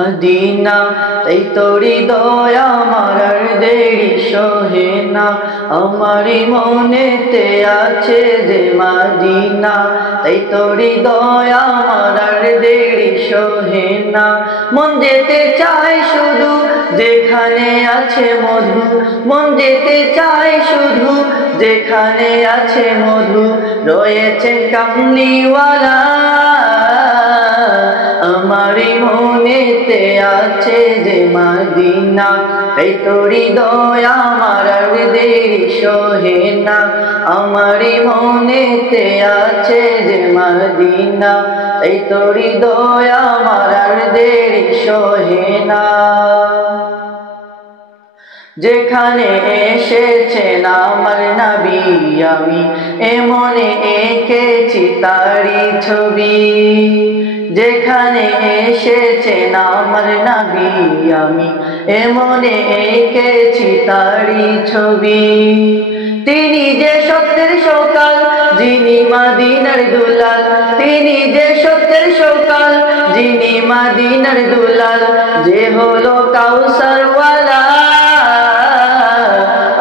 Medina এই তোরি দয়া আমার দেরি সহে না, আমারি মনেতে আছে যে মদিনা এই তোরি দয়া আমার দেরি সহে না। মন যেতে চায় শুধু যেখানে আছে মধু, মন যেতে চায় শুধু যেখানে আছে মধু, রয়েছেন কামলিওয়ালা আমারি মনেতে আছে যে মদিনা এই তোরি দয়া আমার দেরি সহে না, আমারি মনেতে আছে যে মদিনা এই তোরি দয়া আমার দেরি সহে না। যেখানে এসেছেন আমার নবী আমি এমনে এঁকেছি তারি ছবি, যেখানে এসেছেন আমার নবী আমি এমনে এঁকেছি তারি ছবি। তিনি যে সত্যের সকাল যিনি মদিনার দুলাল, তিনি যে সত্যের সকাল যিনি মদিনার দুলাল, যে হলো কাউসার ওয়ালা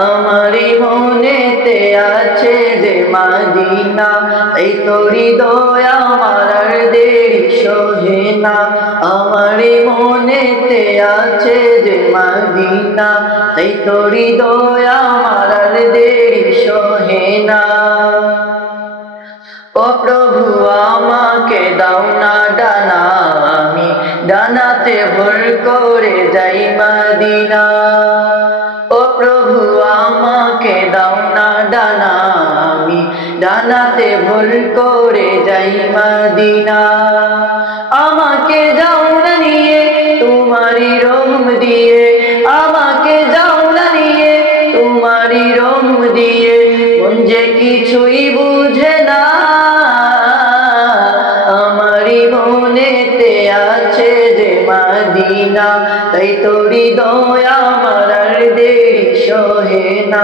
আমারি মনেতে আছে যে মদিনা এই তোরি দয়া আমার দেরি সহে না, আমারি মনেতে আছে যে মদিনা এই তোরি দয়া আমার দেরি সহে না। ও প্রভু আমাকে দাও না ডানা, আমি ডানাতে ভর করে যাই মদিনা। ও প্রভু আমাকে দাও না ডানা, আমি ডানাতে ভর করে যাই মদিনা। আমাকে যাও না নিয়ে তোমারি রহম দিয়ে, আমাকে যাও না নিয়ে তোমারি রহম দিয়ে, মন যে কিছুই বুঝে না আমারি মনেতে আছে যে মদিনা তাই তোরি দয়া আমার দেরি সহে না,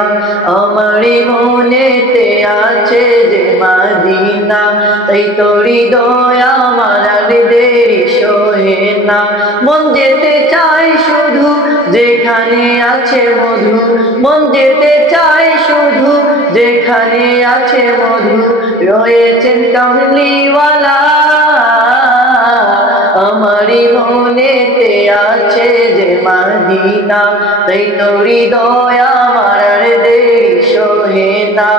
আমারি মনেতে আছে যে মদিনা তাই তোরি দয়া আমার দেরি সহে না। মন যেতে চায় শুধু যেখানে আছে মধু, মন যেতে চায় শুধু যেখানে আছে মধু, রয়েছেন কামলিওয়ালা আমারি মনেতে আছে যে মদিনা তাই তোরি দয়া আমার দেরি সহে না,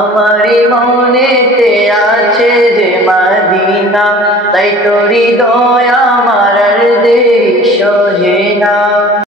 আমারি মনেতে আছে যে মদিনা তাই তোরি দয়া আমার দেরি সহে না।